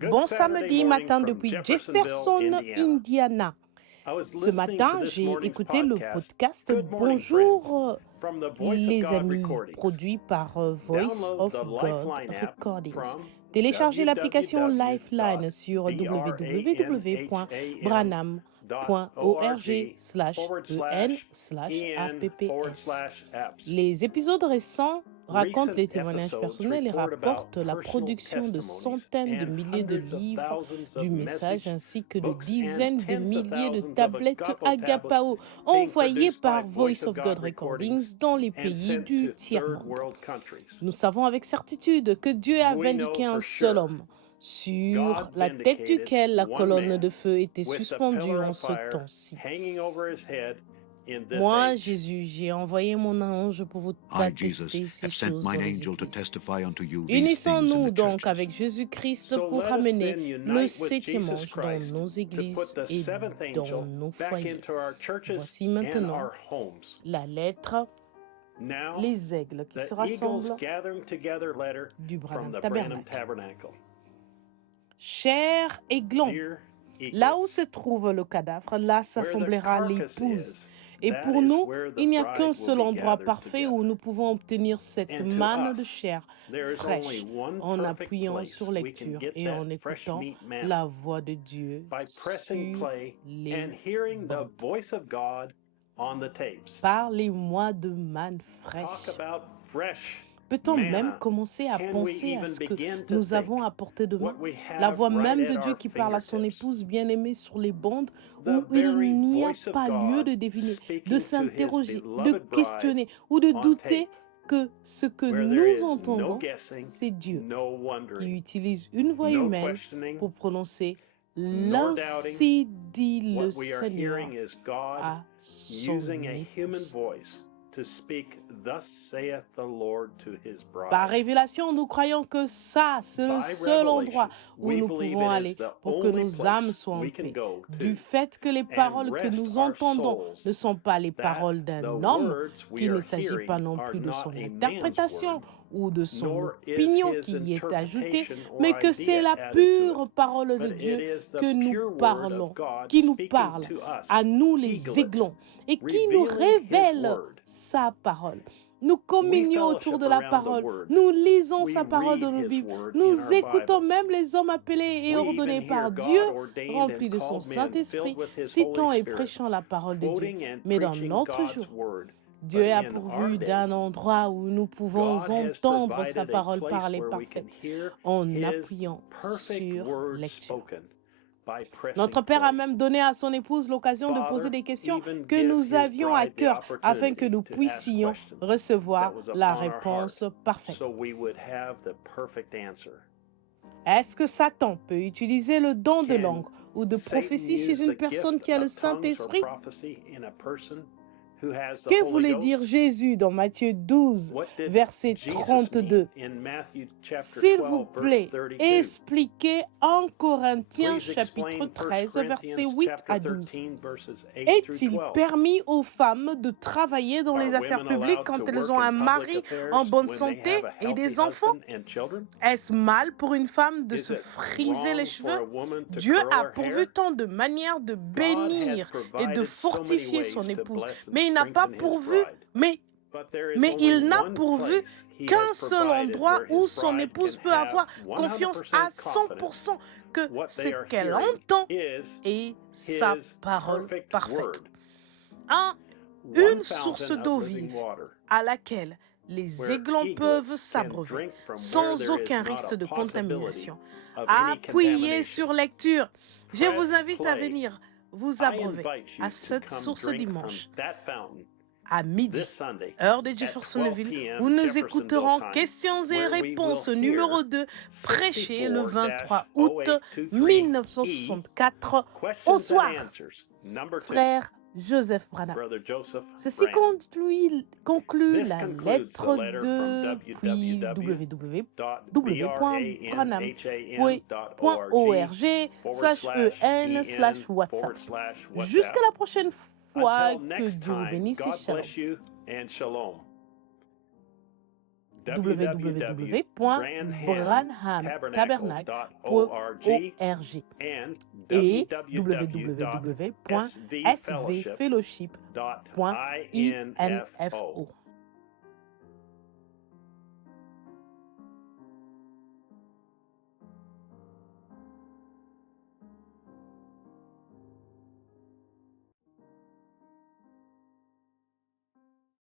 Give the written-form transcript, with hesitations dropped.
Bon samedi matin depuis Jefferson, Indiana. Ce matin, j'ai écouté le podcast Bonjour les amis, produit par Voice of God Recordings. Téléchargez l'application Lifeline sur www.branham.org/en/apps. Les épisodes récents racontent les témoignages personnels et rapportent la production de centaines de milliers de livres du message ainsi que de dizaines de milliers de tablettes Agapao envoyées par Voice of God Recordings dans les pays du tiers-monde. Nous savons avec certitude que Dieu a vindiqué un seul homme, sur la tête duquel la colonne de feu était suspendue en ce temps-ci. Moi, Jésus, j'ai envoyé mon ange pour vous attester ces choses dans les églises. Unissons-nous donc avec Jésus-Christ pour ramener le 7e ange dans nos églises et dans nos foyers. Voici maintenant la lettre Les aigles qui se rassemblent du Branham Tabernacle. Cher aiglon, là où se trouve le cadavre, là s'assemblera l'épouse. Et pour nous, il n'y a qu'un seul endroit parfait où nous pouvons obtenir cette manne de chair fraîche en appuyant sur lecture et en écoutant la voix de Dieu sur les bandes. Parlez-moi de manne fraîche. Peut-on même commencer à penser à ce que nous avons à portée de main? La voix même de Dieu qui parle à son épouse bien-aimée sur les bandes où il n'y a pas lieu de deviner, de s'interroger, de questionner ou de douter que ce que nous entendons, c'est Dieu qui utilise une voix humaine pour prononcer l'ainsi dit le Seigneur à son épouse. Par révélation, nous croyons que ça, c'est le seul endroit où nous pouvons aller pour que nos âmes soient en paix. Du fait que les paroles que nous entendons ne sont pas les paroles d'un homme, qu'il ne s'agit pas non plus de son interprétation ou de son opinion qui y est ajoutée, mais que c'est la pure parole de Dieu que nous parlons, qui nous parle à nous les aiglons et qui nous révèle sa parole. Nous communions autour de la parole, nous lisons sa parole dans nos Bibles, nous écoutons même les hommes appelés et ordonnés par Dieu, remplis de son Saint-Esprit, citant et prêchant la parole de Dieu. Mais dans notre jour, Dieu a pourvu d'un endroit où nous pouvons entendre sa parole parler parfaite en appuyant sur lecture. Notre Père a même donné à son épouse l'occasion de poser des questions que nous avions à cœur afin que nous puissions recevoir la réponse parfaite. Est-ce que Satan peut utiliser le don de langue ou de prophétie chez une personne qui a le Saint-Esprit? Que voulait dire Jésus dans Matthieu 12, verset 32? S'il vous plaît, expliquez en Corinthiens chapitre 13, versets 8 à 12. Est-il permis aux femmes de travailler dans les affaires publiques quand elles ont un mari en bonne santé et des enfants? Est-ce mal pour une femme de se friser les cheveux? Dieu a pourvu tant de manières de bénir et de fortifier son épouse, mais il n'a pas pourvu, mais il n'a pourvu qu'un seul endroit où son épouse peut avoir confiance à 100% que ce qu'elle entend est sa parole parfaite. Une source d'eau vive à laquelle les aiglons peuvent s'abreuver sans aucun risque de contamination. Appuyez sur lecture. Je vous invite à venir vous abreuver à cette source dimanche à midi, heure de Jeffersonville, où nous écouterons questions et réponses numéro 2, prêché le 23 août 1964 au soir. Frère Joseph Branham. Ceci conclut la lettre depuis www.branham.org/en/WhatsApp. Jusqu'à la prochaine fois, que Dieu vous bénisse et shalom. www.branhamtabernacle.org et www.svfellowship.info.